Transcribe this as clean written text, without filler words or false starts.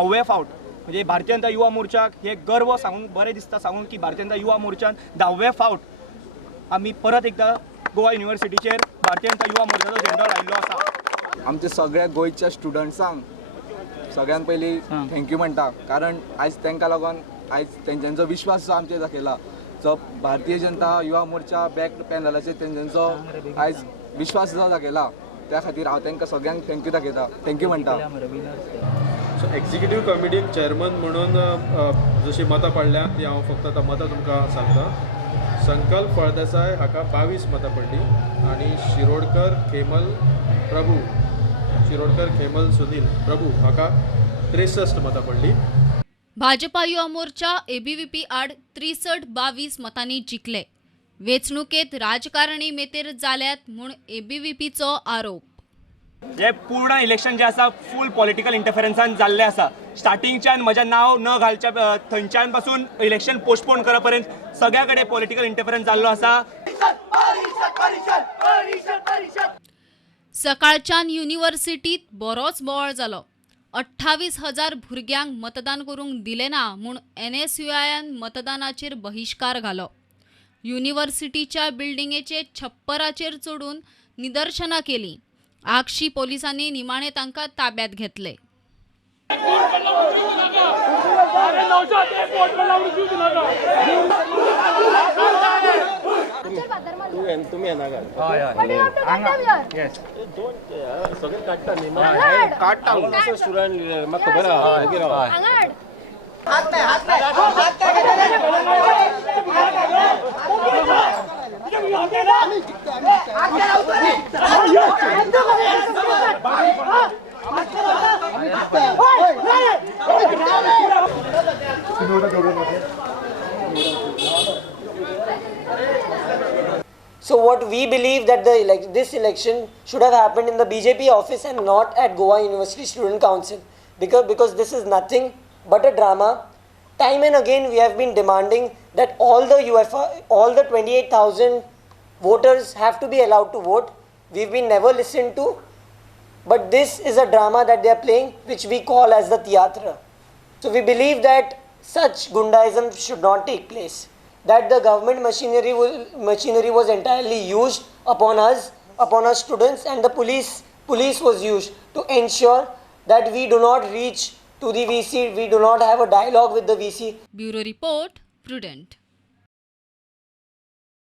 10वें फावट म्हणजे भारतीय जनता युवा मोर्चाक हे गर्व सांगून बरें दिसता सांगून की भारतीय जनता युवा मोर्चान 10वें फावट आमी परत एकदा गोवा युनिवर्सिटीचेर भारतीय जनता युवा मोर्चाचो झेंडो लायिल्लो आसा। आमच्या सगळ्या गोंयच्या स्टुडंट्सांक सगळ्यान पयलीं थँक्यू म्हणटा, कारण आयज तांकां लागून आयज तेंच्यांचो विश्वास जो आमचेर दाखयला, जो भारतीय जनता युवा मोर्चा बॅक पॅनलाचेर तेंच्यांचो आयज विश्वास जो दाखयला, त्या खातीर हांव तांकां सगळ्यांक थँक्यू म्हणटा। सो एक्झिक्युटीव कमिटीक चेअरमन म्हणून जशी मतां पडल्या ती हांव फक्त आतां मतां तुमकां सांगता। संकल्प फळदेसाय हाका 22 मतां पडली आनी शिरोडकर खेमल सुनील प्रभू हाका 63 मतां पडली। भाजपा युवा मोर्चा एबीवीपी आड 63-22 मतांनी जिखले। वेंचणुकेत राजकारणी मेतेर जाल्यात म्हूण एबीवीपीचो आरोप। हे पूर्ण इलेक्शन जे आसा फूल पॉलिटिकल इंटरफरन्सान जाल्लें आसा। स्टार्टिंगच्यान म्हजें नांव न घालच्या थंयच्यान पासून इलेक्शन पोस्टपोन करप पर्यंत सगळ्या कडेन पॉलिटिकल इंटरफरन्स जाल्लो आसा। सकाळच्यान युनिव्हर्सिटीत बरोच बोवाळ जालो। 28,000 भुरग्यांक मतदान करूंक दिले ना म्हूण NSUIन मतदानाचेर बहिष्कार घालो। युनिव्हर्सिटीच्या बिल्डिंगेचे छप्पराचेर चढून निदर्शनां केली। आगशी पोलिसांनी निमाणे तांकां ताब्यात घेतले। तुम्ही स्टुडंट म्हाका खबर आहा। So what we believe that this election should have happened in the BJP office and not at Goa University Student Council, because this is nothing but a drama. Time and again we have been demanding that all the 28,000 voters have to be allowed to vote. We've been never listened to, but this is a drama that they are playing, which we call as the theatra. So we believe that such gundaism should not take place, that the government machinery was entirely used upon us, upon our students, and the police was used to ensure that we do not reach to the VC, we do not have a dialogue with the VC. Bureau Report, Prudent.